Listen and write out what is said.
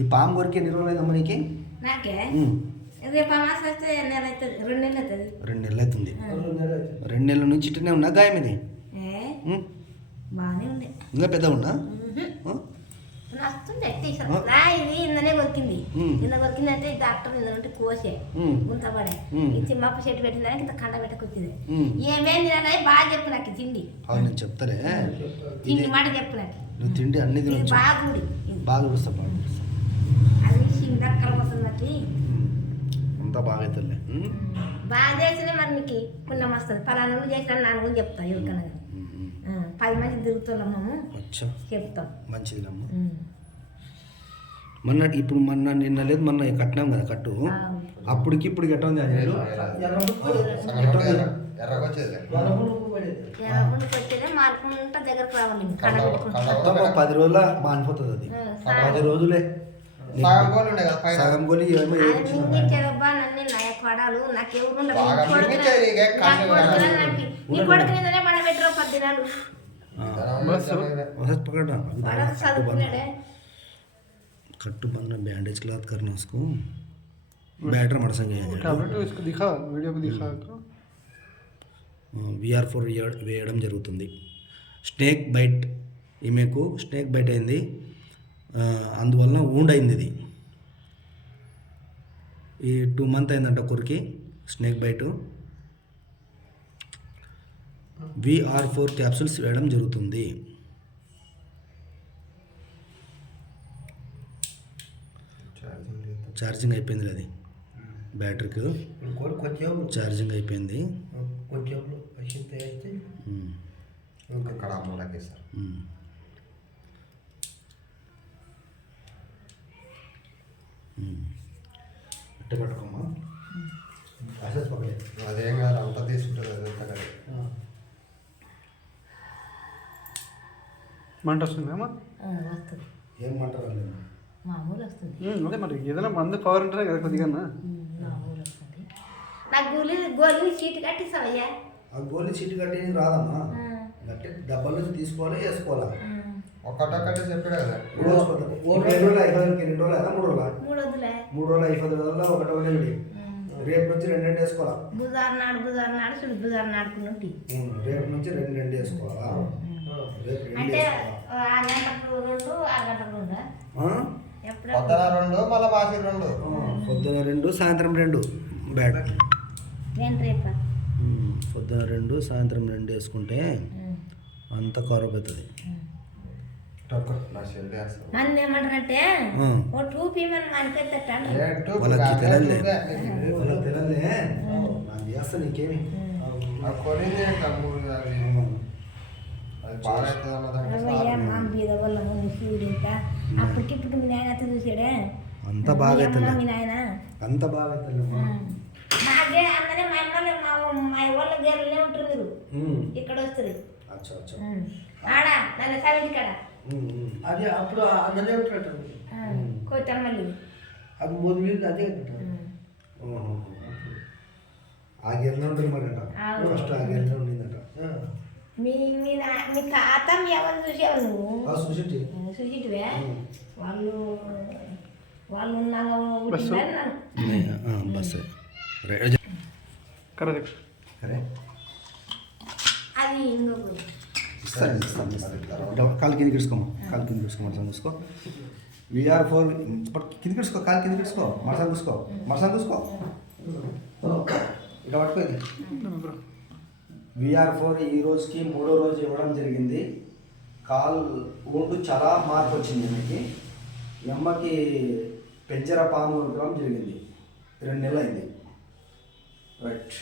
ఈ పాము కొరికి ఎన్ని రోజులు అయిందమ్మా నీకు? నాకే రేపు అమాస వస్తే నెల అవుతుంది, 2 నెలలు అవుతుంది. 2 నెలలు అవుతుంది. 2 నెలల నుంచి ఇట్టనే ఉన్నా గాయం ఇది? బాగానే ఉండే. ఇంకా పెద్దగా ఉన్నా? వస్తుండే ఇది ఇందనే కొరికింది. ఇంత కొరికిందంటే డాక్టర్ ఇందంటే కోసే గుంతపడే ఈ తిమ్మప్ప చెట్టు పెట్టిందని ఇంత కండ పెట్టకొచ్చింది. ఏమేమి తినాలి బాగా చెప్పు నాకు తిండి. నేను చెప్తారే తిండి మాట చెప్పు నాకు. నువ్వు తిండి అన్ని బాగుడి బాగా చూస్తా అది సిందక్కల కోసం నాకు అంతా బాగా అవుతుంది. బాగా చేసినా మరి నీకు పుణ్యం వస్తుంది. పలానా చేసినా నాన్న కూడా చెప్తా ఎవరికన్నా 10 మంది తిరుగుతున్నాము చెప్తాం. మంచిదినమ్మా. మొన్న నిన్న లేదు మొన్న కట్టినాం కదా కట్టు, అప్పటికి ఇప్పుడు ఎట్లా ఉంది? వచ్చేదే మార్పుంటా దగ్గరకు రావాలి. 10 రోజుల మానిపోతుంది అది. 10 రోజులే సగం గోలి చెరబ్బా నన్ను నాయకుడాలు నాకెవరు నీ కొడుకు నిన్ననే పడబెట్టరు 10 దినాలు. कट्टू बंद बैंडेज क्लॉथ करना उसको बैटर मर संगे टैबलेट इसको दिखा वीडियो को दिखा VR4 వేయడం జరుగుతుంది. స్నేక్ బైట్ ఈమెకు స్నేక్ బైట్ అయింది, అందువల్ల వూండ్ అయింది. ఇది ఈ 2 మంత్ అయిందంట కొరికి స్నేక్ బైట్. VR4 క్యాప్సూల్స్ వేయడం జరుగుతుంది. ఛార్జింగ్ అయిపోయింది, అది బ్యాటరీకి ఛార్జింగ్ అయిపోయింది. అట్టే పట్టుకోమ్మా, అదేం కాదు అంతా తీసుకుంటుంది. అదంతా కదా మంట వస్తుందేమో. ఏం మంట రాలేదు, మామూలు వస్తుంది. అదే మరి ఏదైనా మందు పవర్ ఉంటుంది కదా కొద్దిగా. మామూలు వస్తుంది. నాకు గోళీ చీటు కట్టిస్తావయ్యా. ఆ గోళీ చీటు కట్టి రాదమ్మా, గట్టి డబ్బాల నుంచి తీసుకోవాలి, వేసుకోవాలా. ఒక్కటొక్కటే చెప్పాడు కదా. 2 రోజులు అయిపోయింది, 2 రోజులు అయినా 3 రోజులు 3 రోజులు అయిపోయింది వల్ల ఒకటో రేపు నుంచి 2 వేసుకోవాలా. బుధారు నాడు చూడు, బుధారు నాడుకున్నట్టు రేపు నుంచి 2 వేసుకోవాలా. అంటే 6 గంటలకు 2 6 గంటలకు 2 పొద్దున 2 మళ్ళీ మాసి 2 పొద్దున 2 సాయంత్రం 2 బ్యాట్ రేపా పొద్దున 2 సాయంత్రం 2 వేసుకుంటే అంత కవరప్ అవుతుంది. మన ఏమంటారంటే ఓ టూపీ మనం అనిపెట్టా వాళ్ళకి తెలియలే నాకు చేస్తా నీకేమి బీద వల్ల ముందు చూడింటా అప్పటికిప్పుడు మీ నాయన చూసాడే అంత బాగా మీ నాయన అంత బాగా నాకే అందరే మా అమ్మలే మా వాళ్ళ గేర్లనే ఉంటారు. మీరు ఇక్కడ వస్తారు ఆడ నన్ను సవింటి కాడ అదే అప్పుడు అన్నదే ఉంటాడు కోతాం మళ్ళీ అది మూడు మీద అదే ఆ గేర్లో ఉంటుంది మరి ఫస్ట్ ఆ గేర్లో ఉండిందట. మీ తాత మీ ఎవరు చూసావు నువ్వు? చూసిటివే వాళ్ళు బస్ అది ఇంకొకరు కాలు కింద కిడుచుకోమా, కాలు కింద కిడుచుకో, మరసం చూసుకో. VR4 కింద కిడుచుకో, కాలు కింద కిడుచుకో, మరసం చూసుకో, మరసం చూసుకో, ఇట్లా పట్టుకోండి. VR4 ఈ రోజుకి 3వ రోజు ఇవ్వడం జరిగింది. కాలు ఒండు చాలా మార్పు వచ్చింది. ఈమెకి ఈ అమ్మకి పెంజర పాము ఇవ్వడం జరిగింది. 2 నెలలు అయింది. రైట్.